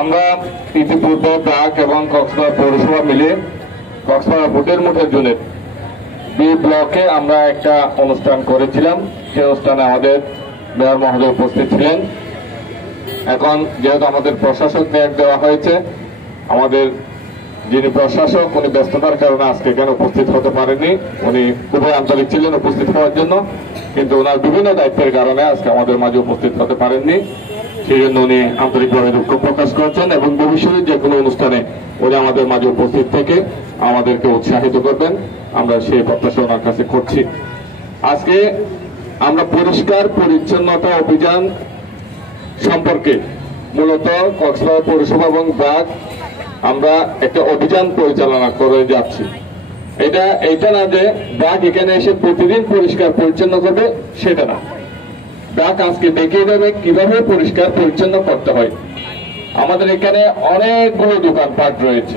আমরা ইতিপূর্বে ব্র্যাক এবং কক্সবাজার পৌরসভা মিলে কক্সবাজার ভোটের মুখের জন্য বি ব্লকে আমরা একটা অনুষ্ঠান করেছিলাম। সেই অনুষ্ঠানে আমাদের মেয়র মহোদয় উপস্থিত ছিলেন। এখন যেহেতু আমাদের প্রশাসক নিয়োগ দেওয়া হয়েছে, আমাদের যিনি প্রশাসক উনি ব্যস্ততার কারণে আজকে এখানে উপস্থিত হতে পারেননি। উনি খুবই আন্তরিক ছিলেন উপস্থিত হওয়ার জন্য, কিন্তু ওনার বিভিন্ন দায়িত্বের কারণে আজকে আমাদের মাঝে উপস্থিত হতে পারেননি। সেই জন্য উনি আন্তরিকভাবে দুঃখ প্রকাশ করেছেন এবং ভবিষ্যতে যে কোনো অনুষ্ঠানে উনি আমাদের মাঝে উপস্থিত থেকে আমাদেরকে উৎসাহিত করবেন, আমরা সেই প্রত্যাশা ওনার কাছে করছি। আজকে আমরা পরিষ্কার পরিচ্ছন্নতা অভিযান সম্পর্কে মূলত কক্সবাজার পৌরসভা এবং ব্র্যাক আমরা একটা অভিযান পরিচালনা করে যাচ্ছি। এটা না যে ব্র্যাক এখানে এসে প্রতিদিন পরিষ্কার পরিচ্ছন্ন করবে, সেটা না। ব্র্যাক আজকে দেখিয়ে দেবে কিভাবে পরিষ্কার পরিচ্ছন্ন করতে হয়। আমাদের এখানে অনেকগুলো দোকানপাট রয়েছে।